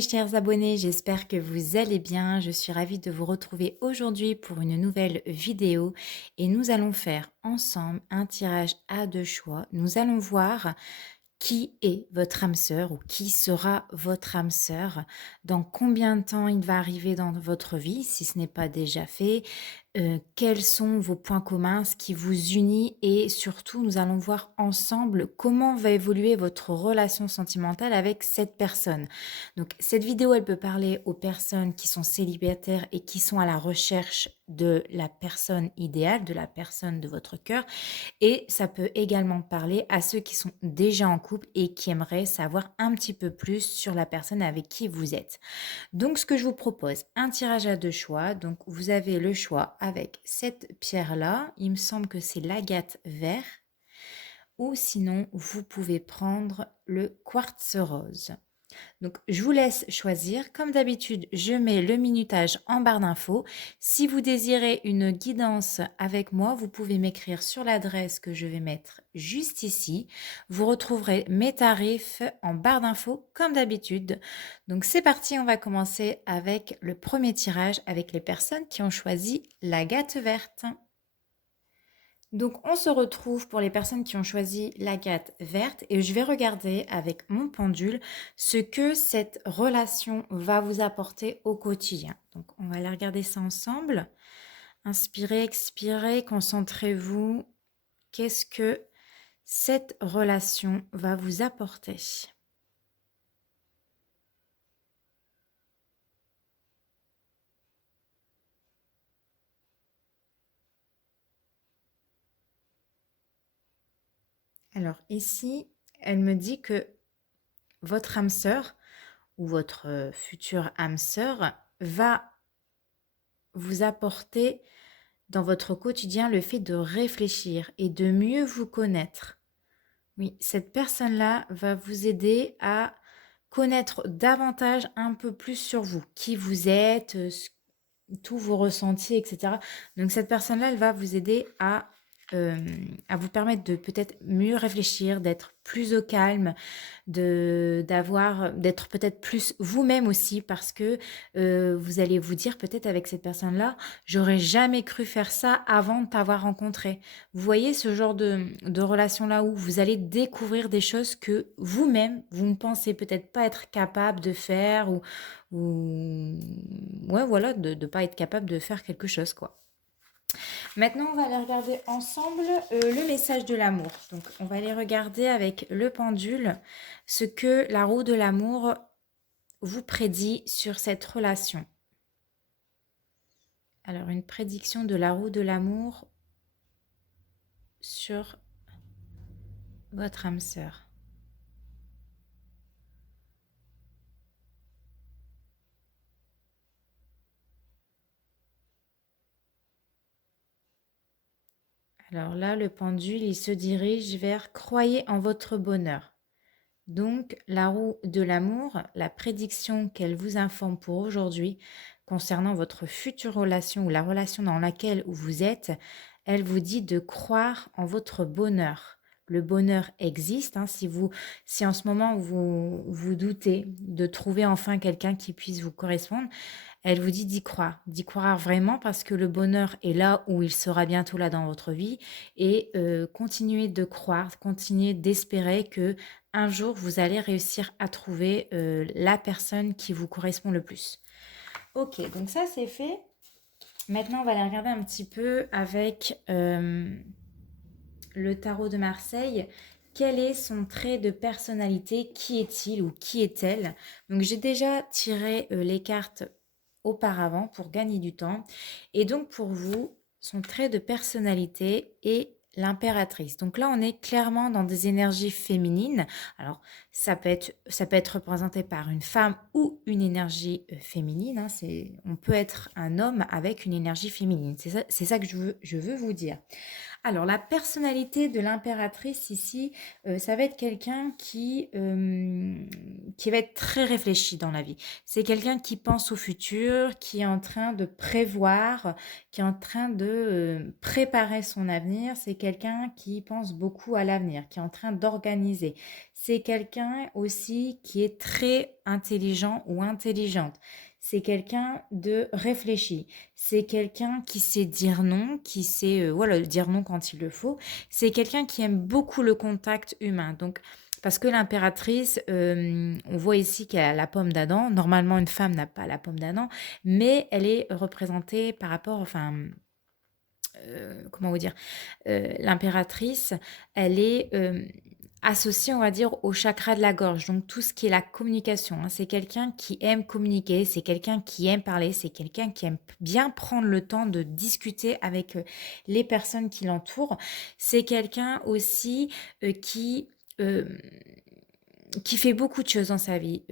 mes chers abonnés, j'espère que vous allez bien. Je suis ravie de vous retrouver aujourd'hui pour une nouvelle vidéo et nous allons faire ensemble un tirage à deux choix. Nous allons voir qui est votre âme sœur ou qui sera votre âme sœur, dans combien de temps il va arriver dans votre vie si ce n'est pas déjà fait, quels sont vos points communs, ce qui vous unit et surtout nous allons voir ensemble comment va évoluer votre relation sentimentale avec cette personne. Donc cette vidéo, elle peut parler aux personnes qui sont célibataires et qui sont à la recherche de la personne idéale, de la personne de votre cœur, et ça peut également parler à ceux qui sont déjà en couple et qui aimeraient savoir un petit peu plus sur la personne avec qui vous êtes. Donc, ce que je vous propose, un tirage à deux choix. Donc, vous avez le choix avec cette pierre-là. Il me semble que c'est l'agate vert. Ou sinon, vous pouvez prendre le quartz rose. Donc, je vous laisse choisir. Comme d'habitude, je mets le minutage en barre d'infos. Si vous désirez une guidance avec moi, vous pouvez m'écrire sur l'adresse que je vais mettre juste ici. Vous retrouverez mes tarifs en barre d'infos comme d'habitude. Donc, c'est parti, on va commencer avec le premier tirage avec les personnes qui ont choisi l'agate verte. Donc, on se retrouve pour les personnes qui ont choisi l'agate verte et je vais regarder avec mon pendule ce que cette relation va vous apporter au quotidien. Donc, on va aller regarder ça ensemble. Inspirez, expirez, concentrez-vous. Qu'est-ce que cette relation va vous apporter ? Alors, ici, elle me dit que votre âme sœur ou votre future âme sœur va vous apporter dans votre quotidien le fait de réfléchir et de mieux vous connaître. Oui, cette personne-là va vous aider à connaître davantage un peu plus sur vous, qui vous êtes, tous vos ressentis, etc. Donc cette personne-là, elle va vous aider euh, à vous permettre de peut-être mieux réfléchir, d'être plus au calme, d'être peut-être plus vous-même aussi parce que vous allez vous dire peut-être avec cette personne-là, j'aurais jamais cru faire ça avant de t'avoir rencontré. Vous voyez ce genre de relation-là où vous allez découvrir des choses que vous-même, vous ne pensez peut-être pas être capable de faire ou ouais, voilà, de ne pas être capable de faire quelque chose, quoi. Maintenant, on va aller regarder ensemble le message de l'amour. Donc, on va aller regarder avec le pendule ce que la roue de l'amour vous prédit sur cette relation. Alors, une prédiction de la roue de l'amour sur votre âme sœur. Alors là, le pendule, il se dirige vers croyez en votre bonheur. Donc, la roue de l'amour, la prédiction qu'elle vous informe pour aujourd'hui concernant votre future relation ou la relation dans laquelle vous êtes, elle vous dit de croire en votre bonheur. Le bonheur existe. Si en ce moment vous doutez de trouver enfin quelqu'un qui puisse vous correspondre, elle vous dit d'y croire vraiment parce que le bonheur est là où il sera bientôt là dans votre vie et continuez de croire, continuez d'espérer que un jour vous allez réussir à trouver la personne qui vous correspond le plus. Ok, donc ça c'est fait. Maintenant on va aller regarder un petit peu avec le tarot de Marseille. Quel est son trait de personnalité? Qui est-il ou qui est-elle? Donc j'ai déjà tiré les cartes auparavant pour gagner du temps. Et donc pour vous, son trait de personnalité est l'impératrice. Donc là, on est clairement dans des énergies féminines. Alors, ça peut être représenté par une femme ou une énergie féminine. Hein. On peut être un homme avec une énergie féminine. C'est ça que je veux vous dire. Alors, la personnalité de l'impératrice ici, ça va être quelqu'un qui va être très réfléchi dans la vie. C'est quelqu'un qui pense au futur, qui est en train de prévoir, qui est en train de préparer son avenir. C'est quelqu'un qui pense beaucoup à l'avenir, qui est en train d'organiser. C'est quelqu'un aussi qui est très intelligent ou intelligente. C'est quelqu'un de réfléchi. C'est quelqu'un qui sait dire non, qui sait voilà, dire non quand il le faut. C'est quelqu'un qui aime beaucoup le contact humain. Donc, parce que l'impératrice, on voit ici qu'elle a la pomme d'Adam. Normalement, une femme n'a pas la pomme d'Adam, mais elle est représentée par rapport, enfin, comment vous dire, l'impératrice, elle est associée, on va dire, au chakra de la gorge, donc tout ce qui est la communication, hein. C'est quelqu'un qui aime communiquer, c'est quelqu'un qui aime parler, c'est quelqu'un qui aime bien prendre le temps de discuter avec les personnes qui l'entourent. C'est quelqu'un aussi euh, qui fait beaucoup de choses dans sa vie.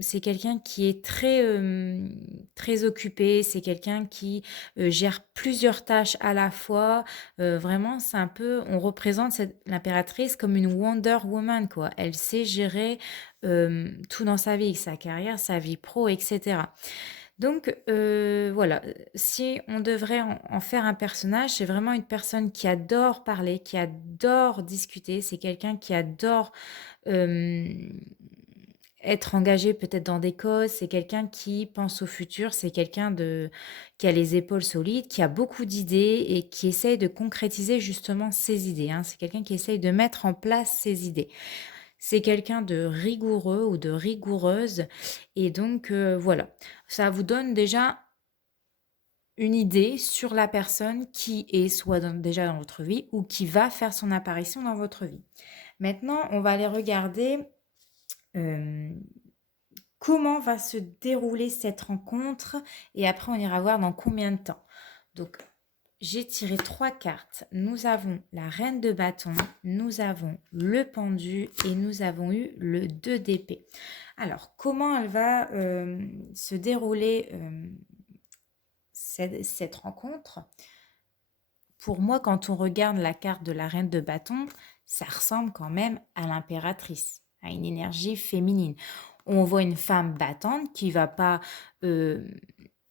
C'est quelqu'un qui est très occupé, c'est quelqu'un qui gère plusieurs tâches à la fois. Vraiment, c'est un peu, on représente l'impératrice comme une Wonder Woman, quoi. Elle sait gérer tout dans sa vie, sa carrière, sa vie pro, etc. Donc voilà, si on devrait en faire un personnage, c'est vraiment une personne qui adore parler, qui adore discuter, c'est quelqu'un qui adore hem, être engagé peut-être dans des causes, c'est quelqu'un qui pense au futur, c'est quelqu'un qui a les épaules solides, qui a beaucoup d'idées et qui essaye de concrétiser justement ses idées, hein. C'est quelqu'un qui essaye de mettre en place ses idées. C'est quelqu'un de rigoureux ou de rigoureuse et donc voilà. Ça vous donne déjà une idée sur la personne qui est soit déjà dans votre vie ou qui va faire son apparition dans votre vie. Maintenant, on va aller regarder euh, comment va se dérouler cette rencontre et après on ira voir dans combien de temps. Donc, j'ai tiré 3 cartes. Nous avons la reine de bâton, nous avons le pendu et nous avons eu le 2 d'épée. Alors, comment elle va se dérouler cette rencontre? Pour moi, quand on regarde la carte de la reine de bâton, ça ressemble quand même à l'impératrice, à une énergie féminine. On voit une femme battante euh,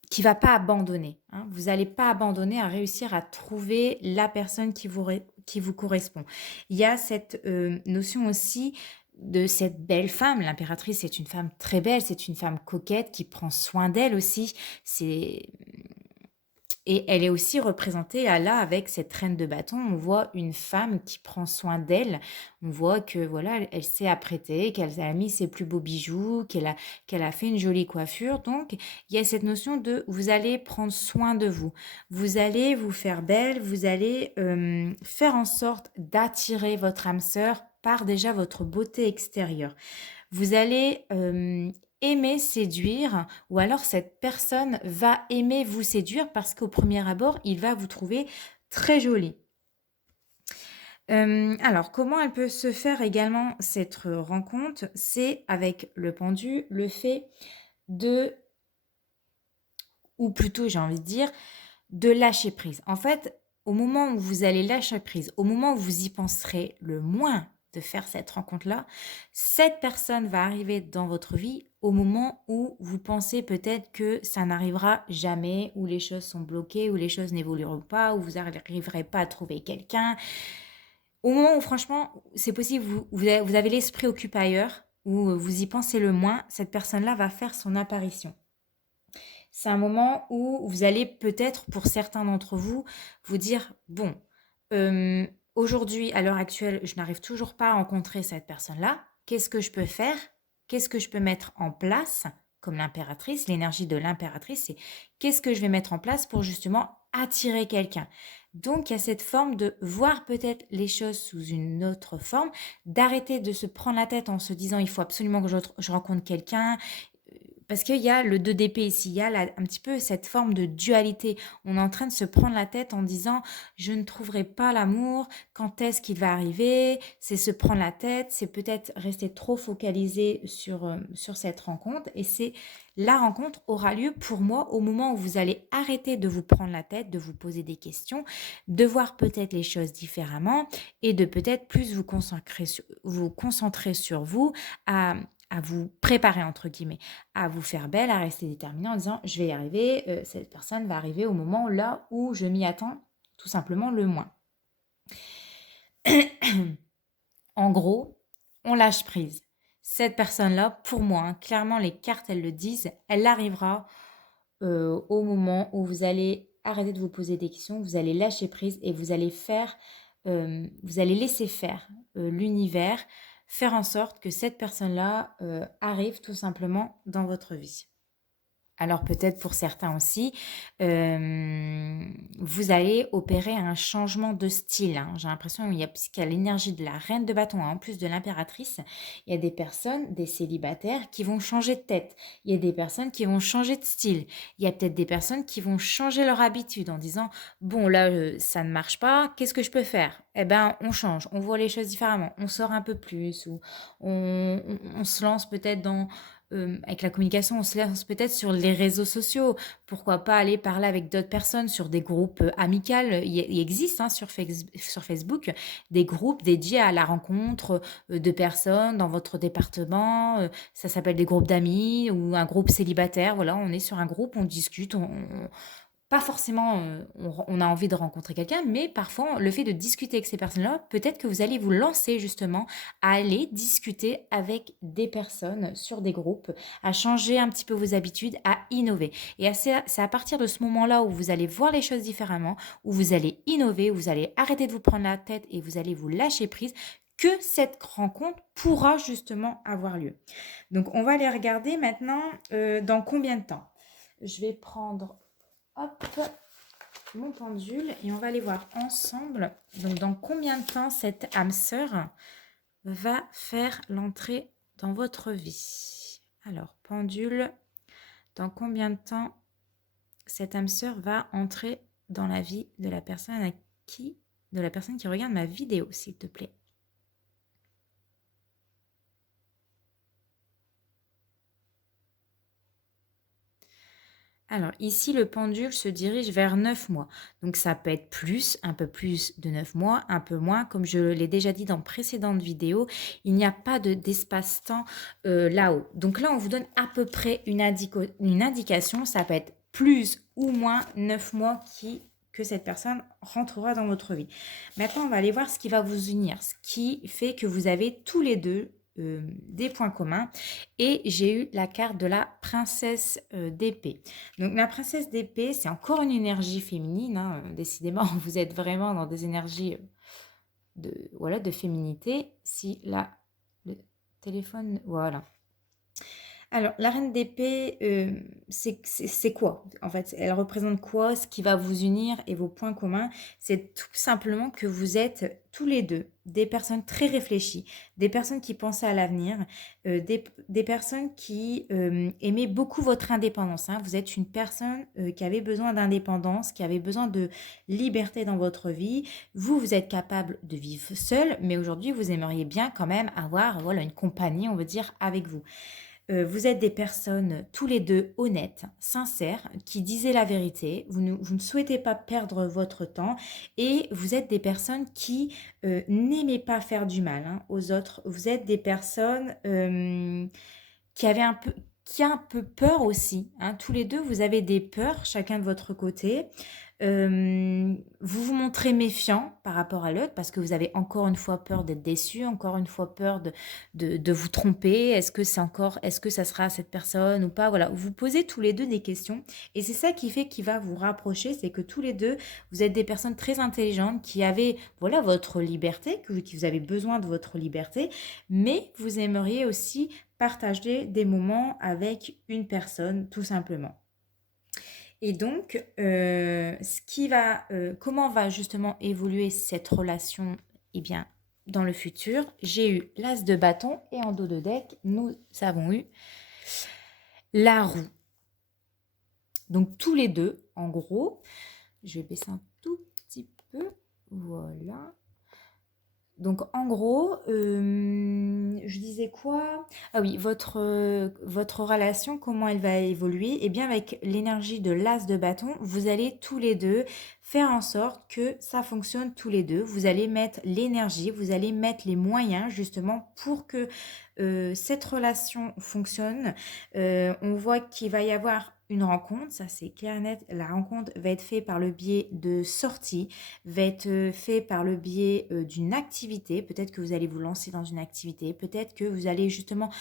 qui va pas abandonner, hein. Vous n'allez pas abandonner à réussir à trouver la personne qui vous correspond. Il y a cette notion aussi de cette belle femme. L'impératrice est une femme très belle, c'est une femme coquette qui prend soin d'elle aussi. C'est et elle est aussi représentée là avec cette reine de bâton. On voit une femme qui prend soin d'elle. On voit que voilà, elle s'est apprêtée, qu'elle a mis ses plus beaux bijoux, qu'elle a fait une jolie coiffure. Donc, il y a cette notion de vous allez prendre soin de vous. Vous allez vous faire belle, vous allez faire en sorte d'attirer votre âme sœur par déjà votre beauté extérieure. Vous allez aimer séduire ou alors cette personne va aimer vous séduire parce qu'au premier abord, il va vous trouver très jolie. Alors, comment elle peut se faire également cette rencontre? C'est avec le pendu, le fait de, ou plutôt j'ai envie de dire, de lâcher prise. En fait, au moment où vous allez lâcher prise, au moment où vous y penserez le moins de faire cette rencontre-là, cette personne va arriver dans votre vie au moment où vous pensez peut-être que ça n'arrivera jamais, où les choses sont bloquées, où les choses n'évolueront pas, où vous n'arriverez pas à trouver quelqu'un. Au moment où franchement, c'est possible, vous avez l'esprit occupé ailleurs, où vous y pensez le moins, cette personne-là va faire son apparition. C'est un moment où vous allez peut-être, pour certains d'entre vous, vous dire, bon, aujourd'hui, à l'heure actuelle, je n'arrive toujours pas à rencontrer cette personne-là. Qu'est-ce que je peux faire? Qu'est-ce que je peux mettre en place? Comme l'impératrice, l'énergie de l'impératrice, c'est qu'est-ce que je vais mettre en place pour justement attirer quelqu'un. Donc, il y a cette forme de voir peut-être les choses sous une autre forme, d'arrêter de se prendre la tête en se disant il faut absolument que je rencontre quelqu'un, parce qu'il y a le 2 d'épée ici, il y a un petit peu cette forme de dualité. On est en train de se prendre la tête en disant je ne trouverai pas l'amour, quand est-ce qu'il va arriver? C'est se prendre la tête, c'est peut-être rester trop focalisé sur cette rencontre. Et c'est la rencontre aura lieu pour moi au moment où vous allez arrêter de vous prendre la tête, de vous poser des questions, de voir peut-être les choses différemment et de peut-être plus vous concentrer sur vous, à vous préparer entre guillemets, à vous faire belle, à rester déterminée en disant je vais y arriver, cette personne va arriver au moment là où je m'y attends tout simplement le moins. En gros, on lâche prise. Cette personne-là, pour moi, hein, clairement, les cartes, elles le disent, elle arrivera au moment où vous allez arrêter de vous poser des questions, vous allez lâcher prise et vous allez laisser faire l'univers, faire en sorte que cette personne-là arrive tout simplement dans votre vie. Alors peut-être pour certains aussi, vous allez opérer un changement de style, hein. J'ai l'impression puisqu'il y a l'énergie de la reine de bâton, hein, en plus de l'impératrice, il y a des personnes, des célibataires qui vont changer de tête. Il y a des personnes qui vont changer de style. Il y a peut-être des personnes qui vont changer leur habitude en disant: «Bon là, ça ne marche pas, qu'est-ce que je peux faire?» Eh ben, on change, on voit les choses différemment, on sort un peu plus ou on se lance peut-être dans avec la communication, on se lance peut-être sur les réseaux sociaux. Pourquoi pas aller parler avec d'autres personnes sur des groupes amicales. Il existe hein, sur Facebook des groupes dédiés à la rencontre de personnes dans votre département. Ça s'appelle des groupes d'amis ou un groupe célibataire. Voilà, on est sur un groupe, on discute, pas forcément, on a envie de rencontrer quelqu'un, mais parfois le fait de discuter avec ces personnes-là, peut-être que vous allez vous lancer justement à aller discuter avec des personnes sur des groupes, à changer un petit peu vos habitudes, à innover. Et c'est à partir de ce moment-là où vous allez voir les choses différemment, où vous allez innover, où vous allez arrêter de vous prendre la tête et vous allez vous lâcher prise, que cette rencontre pourra justement avoir lieu. Donc on va aller regarder maintenant dans combien de temps. Je vais prendre hop, mon pendule et on va aller voir ensemble donc dans combien de temps cette âme sœur va faire l'entrée dans votre vie. Alors, pendule, dans combien de temps cette âme sœur va entrer dans la vie de la personne qui regarde ma vidéo, s'il te plaît. Alors ici, le pendule se dirige vers 9 mois. Donc ça peut être plus, un peu plus de 9 mois, un peu moins. Comme je l'ai déjà dit dans précédentes vidéos, il n'y a pas d'espace-temps là-haut. Donc là, on vous donne à peu près une indication. Ça peut être plus ou moins 9 mois que cette personne rentrera dans votre vie. Maintenant, on va aller voir ce qui va vous unir, ce qui fait que vous avez tous les deux des points communs. Et j'ai eu la carte de la princesse d'épée. Donc la princesse d'épée, c'est encore une énergie féminine. Hein. Décidément, vous êtes vraiment dans des énergies de féminité. Si là, le téléphone, voilà. Alors, la reine d'épée, c'est quoi? En fait, elle représente quoi? Ce qui va vous unir et vos points communs, c'est tout simplement que vous êtes tous les deux des personnes très réfléchies, des personnes qui pensaient à l'avenir, des personnes qui aimaient beaucoup votre indépendance. Hein. Vous êtes une personne qui avait besoin d'indépendance, qui avait besoin de liberté dans votre vie. Vous êtes capable de vivre seul, mais aujourd'hui, vous aimeriez bien quand même avoir voilà, une compagnie, on veut dire, avec vous. Vous êtes des personnes tous les deux honnêtes, sincères, qui disaient la vérité. Vous ne souhaitez pas perdre votre temps et vous êtes des personnes qui n'aimaient pas faire du mal hein, aux autres. Vous êtes des personnes qui avaient qui a un peu peur aussi. Hein. Tous les deux, vous avez des peurs, chacun de votre côté. Vous vous montrez méfiant par rapport à l'autre parce que vous avez encore une fois peur d'être déçu, encore une fois peur de vous tromper. Est-ce que ça sera cette personne ou pas? Voilà, vous posez tous les deux des questions et c'est ça qui va vous rapprocher, c'est que tous les deux, vous êtes des personnes très intelligentes qui avaient, voilà, votre liberté, qui vous avez besoin de votre liberté, mais vous aimeriez aussi partager des moments avec une personne, tout simplement. Et donc, comment va justement évoluer cette relation? Eh bien, dans le futur, j'ai eu l'as de bâton et en dos de deck, nous avons eu la roue. Donc, tous les deux, en gros, je vais baisser un tout petit peu, voilà. Donc en gros, je disais quoi? Ah oui, votre relation, comment elle va évoluer? Eh bien avec l'énergie de l'as de bâton, vous allez tous les deux faire en sorte que ça fonctionne tous les deux. Vous allez mettre l'énergie, vous allez mettre les moyens justement pour que cette relation fonctionne. On voit qu'il va y avoir une rencontre, ça c'est clair et net. La rencontre va être faite par le biais de sorties, va être faite par le biais d'une activité. Peut-être que vous allez vous lancer dans une activité, peut-être que vous allez justement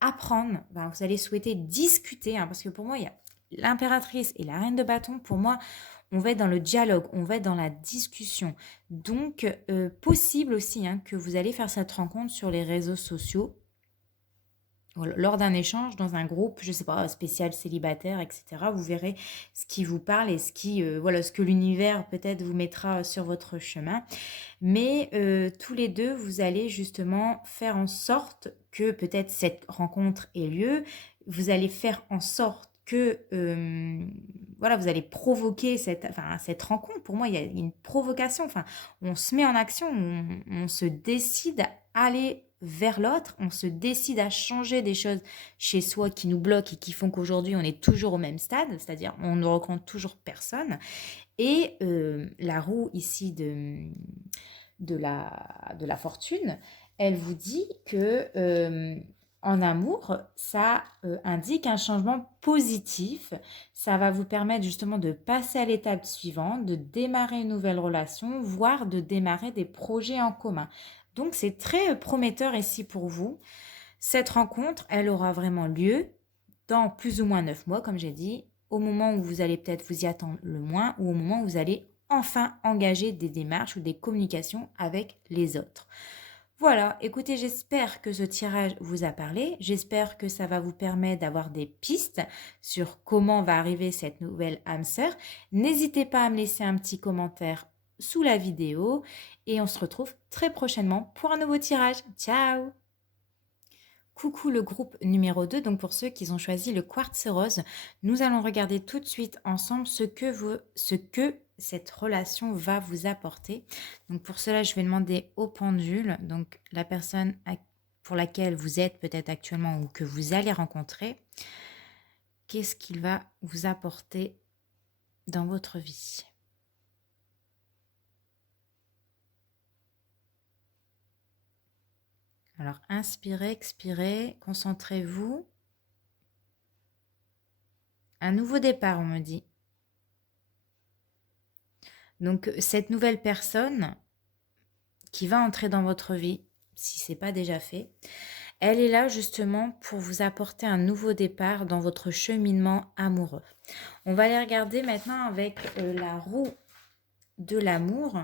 apprendre, ben, vous allez souhaiter discuter, hein, parce que pour moi, il y a l'impératrice et la reine de bâton. Pour moi, on va être dans le dialogue, on va être dans la discussion. Donc, possible aussi hein, que vous allez faire cette rencontre sur les réseaux sociaux lors d'un échange dans un groupe, je sais pas, spécial célibataire, etc. Vous verrez ce qui vous parle et ce qui, voilà, ce que l'univers peut-être vous mettra sur votre chemin. Mais tous les deux, vous allez justement faire en sorte que peut-être cette rencontre ait lieu. Vous allez faire en sorte que voilà, vous allez provoquer cette rencontre. Pour moi, il y a une provocation. Enfin, on se met en action, on se décide à aller vers l'autre, on se décide à changer des choses chez soi qui nous bloquent et qui font qu'aujourd'hui on est toujours au même stade, c'est-à-dire on ne rencontre toujours personne. Et la roue ici de la fortune, elle vous dit que en amour, ça indique un changement positif. Ça va vous permettre justement de passer à l'étape suivante, de démarrer une nouvelle relation, voire de démarrer des projets en commun. Donc c'est très prometteur ici pour vous. Cette rencontre, elle aura vraiment lieu dans plus ou moins 9 mois, comme j'ai dit, au moment où vous allez peut-être vous y attendre le moins ou au moment où vous allez enfin engager des démarches ou des communications avec les autres. Voilà, écoutez, j'espère que ce tirage vous a parlé. J'espère que ça va vous permettre d'avoir des pistes sur comment va arriver cette nouvelle âme sœur. N'hésitez pas à me laisser un petit commentaire sous la vidéo et on se retrouve très prochainement pour un nouveau tirage. Ciao! Coucou le groupe numéro 2, donc pour ceux qui ont choisi le quartz rose, nous allons regarder tout de suite ensemble ce que cette relation va vous apporter. Donc pour cela, je vais demander au pendule, donc la personne pour laquelle vous êtes peut-être actuellement ou que vous allez rencontrer, qu'est-ce qu'il va vous apporter dans votre vie. Alors, inspirez, expirez, concentrez-vous. Un nouveau départ, on me dit. Donc, cette nouvelle personne qui va entrer dans votre vie, si ce n'est pas déjà fait, elle est là justement pour vous apporter un nouveau départ dans votre cheminement amoureux. On va aller regarder maintenant avec la roue de l'amour.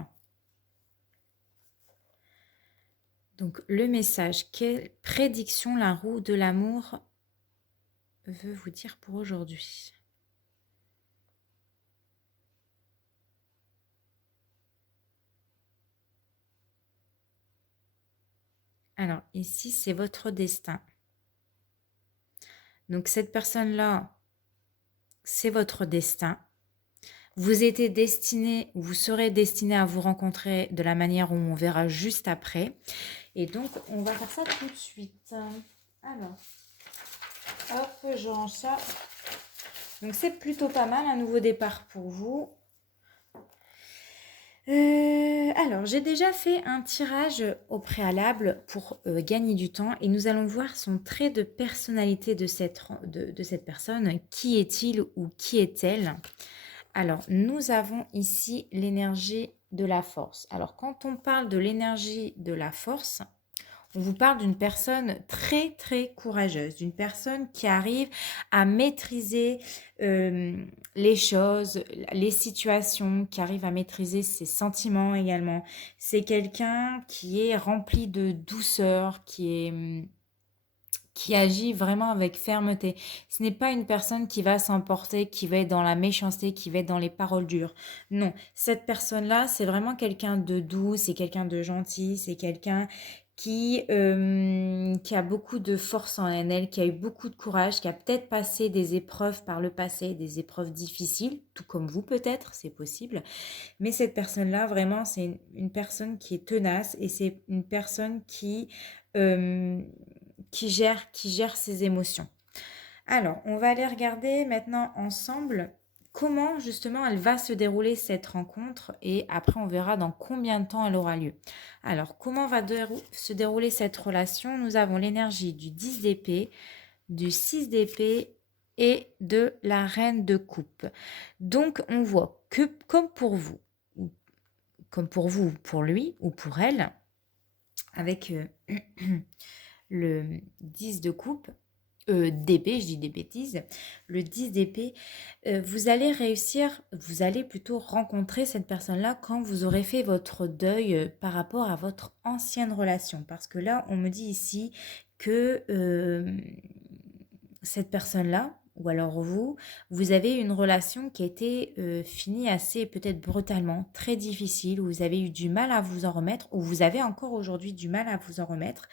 Donc, le message, quelle prédiction la roue de l'amour veut vous dire pour aujourd'hui? Alors, ici, c'est votre destin. Donc, cette personne-là, c'est votre destin. Vous étiez destiné, vous serez destiné à vous rencontrer de la manière où on verra juste après. Et donc, on va faire ça tout de suite. Alors, hop, je range ça. Donc, c'est plutôt pas mal, un nouveau départ pour vous. Alors, j'ai déjà fait un tirage au préalable pour gagner du temps et nous allons voir son trait de personnalité de cette personne. Qui est-il ou qui est-elle? Alors, nous avons ici l'énergie de la force. Alors, quand on parle de l'énergie de la force, on vous parle d'une personne très, très courageuse, d'une personne qui arrive à maîtriser les choses, les situations, qui arrive à maîtriser ses sentiments également. C'est quelqu'un qui est rempli de douceur, qui agit vraiment avec fermeté. Ce n'est pas une personne qui va s'emporter, qui va être dans la méchanceté, qui va être dans les paroles dures. Non, cette personne-là, c'est vraiment quelqu'un de doux, c'est quelqu'un de gentil, c'est quelqu'un qui a beaucoup de force en elle, qui a eu beaucoup de courage, qui a peut-être passé des épreuves par le passé, des épreuves difficiles, tout comme vous peut-être, c'est possible. Mais cette personne-là, vraiment, c'est une personne qui est tenace et c'est une personne euh, qui gère ses émotions. Alors, on va aller regarder maintenant ensemble comment justement elle va se dérouler cette rencontre et après on verra dans combien de temps elle aura lieu. Alors, comment va se dérouler cette relation? Nous avons l'énergie du 10 d'épée, du 6 d'épée et de la reine de coupe. Donc, on voit que comme pour vous, pour lui ou pour elle, avec le 10 de coupe, d'épée, je dis des bêtises, le 10 d'épée, vous allez réussir, vous allez plutôt rencontrer cette personne-là quand vous aurez fait votre deuil par rapport à votre ancienne relation. Parce que là, on me dit ici que cette personne-là, ou alors vous, vous avez une relation qui a été finie assez peut-être brutalement, très difficile, où vous avez eu du mal à vous en remettre, ou vous avez encore aujourd'hui du mal à vous en remettre.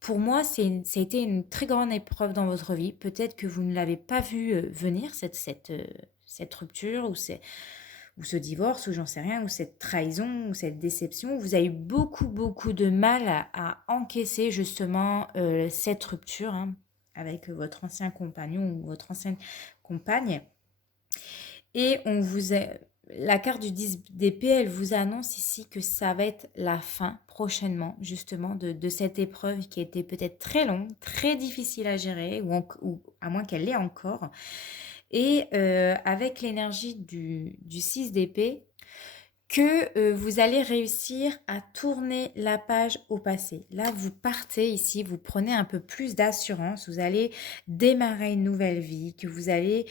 Pour moi, ça a été une très grande épreuve dans votre vie. Peut-être que vous ne l'avez pas vu venir, cette rupture, ou ce divorce, ou j'en sais rien, ou cette trahison, ou cette déception. Vous avez eu beaucoup, beaucoup de mal à encaisser justement cette rupture, hein, avec votre ancien compagnon ou votre ancienne compagne. Et la carte du 10 d'épée, elle vous annonce ici que ça va être la fin prochainement, justement, de cette épreuve qui a été peut-être très longue, très difficile à gérer, ou à moins qu'elle l'ait encore. Et avec l'énergie du 6 d'épée, que vous allez réussir à tourner la page au passé. Là, vous partez ici, vous prenez un peu plus d'assurance, vous allez démarrer une nouvelle vie, que vous allez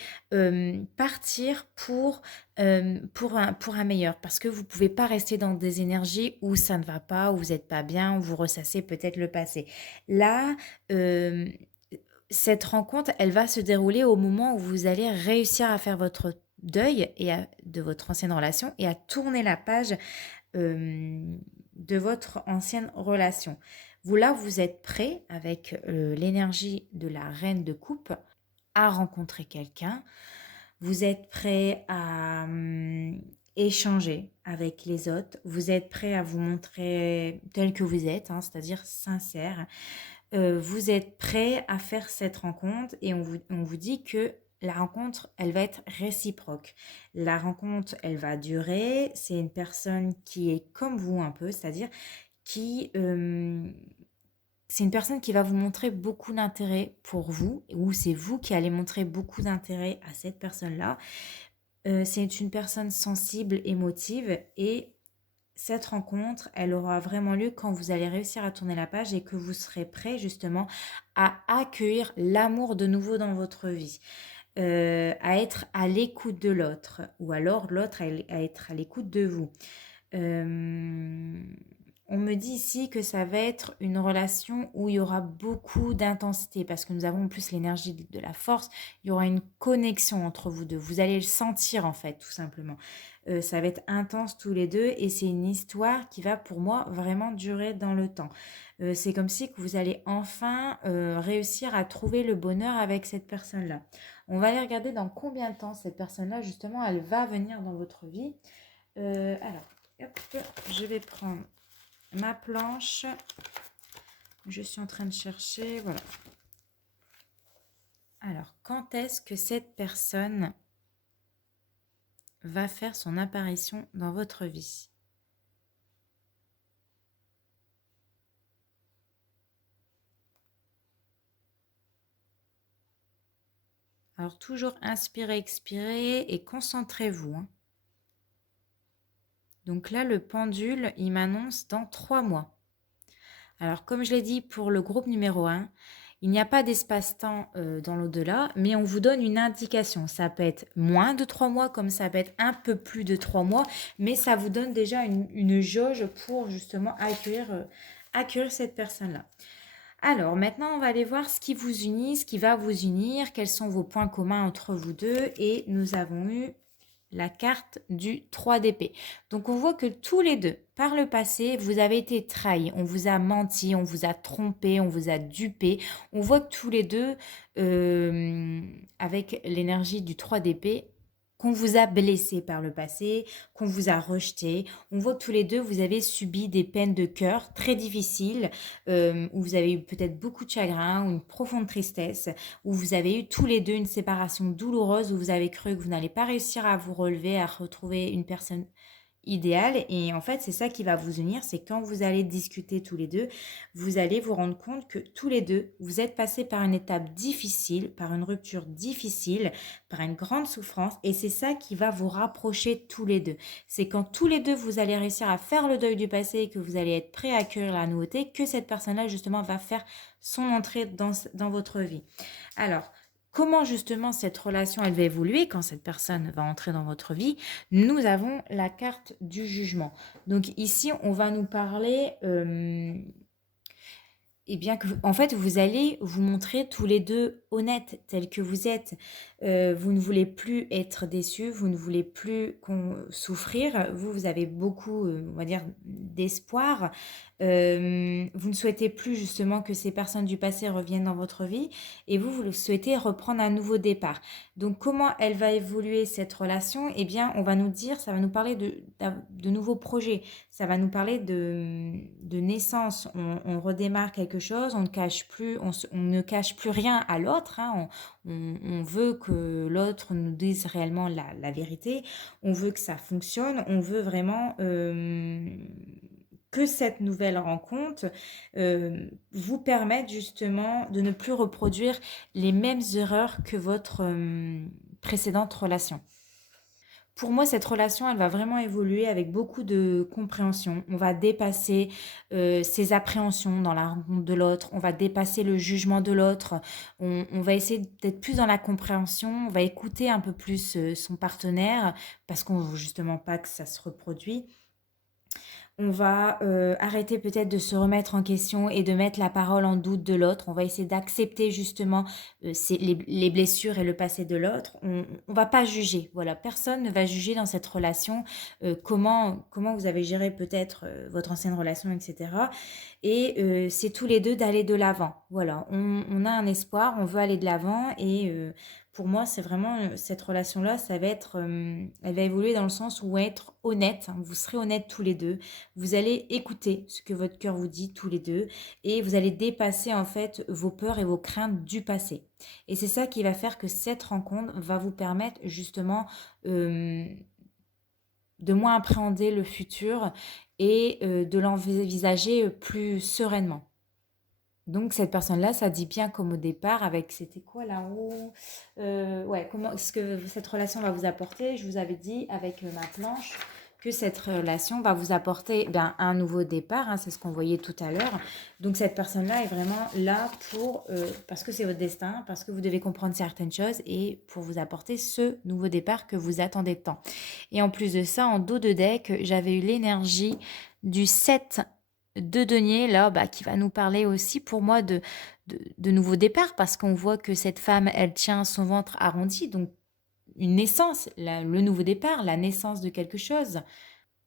partir pour un meilleur. Parce que vous ne pouvez pas rester dans des énergies où ça ne va pas, où vous n'êtes pas bien, où vous ressassez peut-être le passé. Là, cette rencontre, elle va se dérouler au moment où vous allez réussir à faire votre deuil de votre ancienne relation et à tourner la page de votre ancienne relation. Vous là, vous êtes prêt avec l'énergie de la reine de coupe à rencontrer quelqu'un. Vous êtes prêt à échanger avec les autres. Vous êtes prêt à vous montrer tel que vous êtes, hein, c'est-à-dire sincère. Vous êtes prêt à faire cette rencontre et on vous dit que la rencontre, elle va être réciproque. La rencontre, elle va durer. C'est une personne qui est comme vous un peu, c'est-à-dire c'est une personne qui va vous montrer beaucoup d'intérêt pour vous, ou c'est vous qui allez montrer beaucoup d'intérêt à cette personne-là. C'est une personne sensible, émotive, et cette rencontre, elle aura vraiment lieu quand vous allez réussir à tourner la page et que vous serez prêt justement à accueillir l'amour de nouveau dans votre vie, à être à l'écoute de l'autre, ou alors l'autre à être à l'écoute de vous. On me dit ici que ça va être une relation où il y aura beaucoup d'intensité parce que nous avons en plus l'énergie de la force. Il y aura une connexion entre vous deux. Vous allez le sentir en fait, tout simplement. Ça va être intense tous les deux et c'est une histoire qui va pour moi vraiment durer dans le temps. C'est comme si que vous allez enfin réussir à trouver le bonheur avec cette personne-là. On va aller regarder dans combien de temps cette personne-là, justement, elle va venir dans votre vie. Alors, hop, je vais prendre ma planche. Je suis en train de chercher, voilà. Alors, quand est-ce que cette personne va faire son apparition dans votre vie? Alors, toujours inspirez, expirez et concentrez-vous, hein. Donc là, le pendule, il m'annonce dans 3 mois. Alors, comme je l'ai dit pour le groupe numéro 1, il n'y a pas d'espace-temps dans l'au-delà, mais on vous donne une indication. Ça peut être moins de 3 mois, comme ça peut être un peu plus de 3 mois, mais ça vous donne déjà une jauge pour justement accueillir cette personne-là. Alors, maintenant, on va aller voir ce qui vous unit, ce qui va vous unir, quels sont vos points communs entre vous deux. Et nous avons eu la carte du 3 d'épée. Donc, on voit que tous les deux, par le passé, vous avez été trahis. On vous a menti, on vous a trompé, on vous a dupé. On voit que tous les deux, avec l'énergie du 3 d'épée, qu'on vous a blessé par le passé, qu'on vous a rejeté. On voit que tous les deux, vous avez subi des peines de cœur très difficiles, où vous avez eu peut-être beaucoup de chagrin ou une profonde tristesse, où vous avez eu tous les deux une séparation douloureuse, où vous avez cru que vous n'allez pas réussir à vous relever, à retrouver une personne idéal. Et en fait, c'est ça qui va vous unir, c'est quand vous allez discuter tous les deux, vous allez vous rendre compte que tous les deux, vous êtes passés par une étape difficile, par une rupture difficile, par une grande souffrance, et c'est ça qui va vous rapprocher tous les deux. C'est quand tous les deux, vous allez réussir à faire le deuil du passé et que vous allez être prêts à accueillir la nouveauté, que cette personne-là, justement, va faire son entrée dans votre vie. Alors, comment justement cette relation elle va évoluer quand cette personne va entrer dans votre vie? Nous avons la carte du jugement. Donc ici, on va nous parler et bien que, en fait, vous allez vous montrer tous les deux honnêtes, tels que vous êtes. Vous ne voulez plus être déçus, vous ne voulez plus souffrir. Vous avez beaucoup, on va dire, d'espoir. Vous ne souhaitez plus justement que ces personnes du passé reviennent dans votre vie et vous souhaitez reprendre un nouveau départ. Donc, comment elle va évoluer cette relation? Eh bien, on va nous dire, ça va nous parler de nouveaux projets, ça va nous parler de naissance. On redémarre quelque chose, on ne cache plus, on ne cache plus rien à l'autre, hein. On veut que l'autre nous dise réellement la vérité, on veut que ça fonctionne, on veut vraiment que cette nouvelle rencontre vous permette justement de ne plus reproduire les mêmes erreurs que votre précédente relation. Pour moi, cette relation, elle va vraiment évoluer avec beaucoup de compréhension. On va dépasser ses appréhensions dans la rencontre de l'autre. On va dépasser le jugement de l'autre. On va essayer d'être plus dans la compréhension. On va écouter un peu plus son partenaire parce qu'on ne veut justement pas que ça se reproduise. On va arrêter peut-être de se remettre en question et de mettre la parole en doute de l'autre. On va essayer d'accepter justement les blessures et le passé de l'autre. On ne va pas juger. Voilà, personne ne va juger dans cette relation comment vous avez géré peut-être votre ancienne relation, etc. Et c'est tous les deux d'aller de l'avant. Voilà, on a un espoir, on veut aller de l'avant et pour moi, c'est vraiment cette relation-là, ça va être, elle va évoluer dans le sens où être honnête, hein. Vous serez honnêtes tous les deux. Vous allez écouter ce que votre cœur vous dit tous les deux et vous allez dépasser en fait vos peurs et vos craintes du passé. Et c'est ça qui va faire que cette rencontre va vous permettre justement de moins appréhender le futur et de l'envisager plus sereinement. Donc cette personne-là, ça dit bien comme au départ avec c'était quoi là-haut ouais, comment ce que cette relation va vous apporter. Je vous avais dit avec ma planche que cette relation va vous apporter un nouveau départ, hein, c'est ce qu'on voyait tout à l'heure. Donc cette personne-là est vraiment là pour, parce que c'est votre destin, parce que vous devez comprendre certaines choses et pour vous apporter ce nouveau départ que vous attendez tant. Et en plus de ça, en dos de deck, j'avais eu l'énergie du 7 de denier là, qui va nous parler aussi pour moi de nouveaux départs parce qu'on voit que cette femme, elle tient son ventre arrondi, donc une naissance, le nouveau départ, la naissance de quelque chose.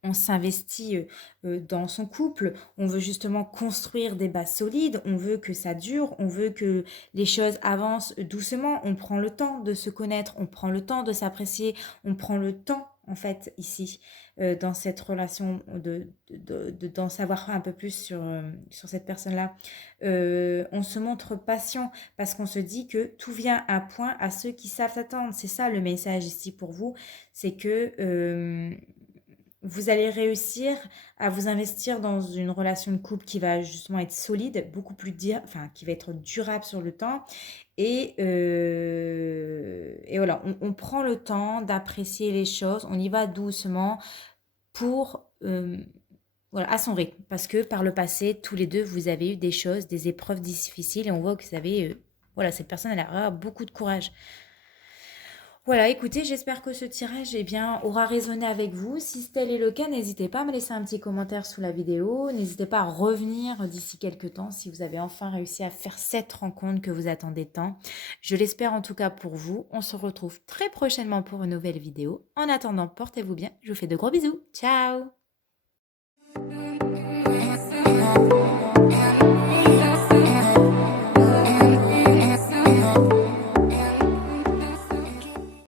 On s'investit dans son couple, on veut justement construire des bases solides, on veut que ça dure, on veut que les choses avancent doucement, on prend le temps de se connaître, on prend le temps de s'apprécier, on prend le temps en fait ici dans cette relation d'en savoir un peu plus sur cette personne-là. On se montre patient parce qu'on se dit que tout vient à point à ceux qui savent attendre. C'est ça le message ici pour vous, c'est que vous allez réussir à vous investir dans une relation de couple qui va justement être solide, beaucoup plus qui va être durable sur le temps. Et voilà, on prend le temps d'apprécier les choses, on y va doucement pour voilà, à son rythme. Parce que par le passé, tous les deux, vous avez eu des choses, des épreuves difficiles et on voit que vous avez, voilà, cette personne, elle a beaucoup de courage. Voilà, écoutez, j'espère que ce tirage aura résonné avec vous. Si tel est le cas, n'hésitez pas à me laisser un petit commentaire sous la vidéo. N'hésitez pas à revenir d'ici quelques temps si vous avez enfin réussi à faire cette rencontre que vous attendez tant. Je l'espère en tout cas pour vous. On se retrouve très prochainement pour une nouvelle vidéo. En attendant, portez-vous bien. Je vous fais de gros bisous. Ciao!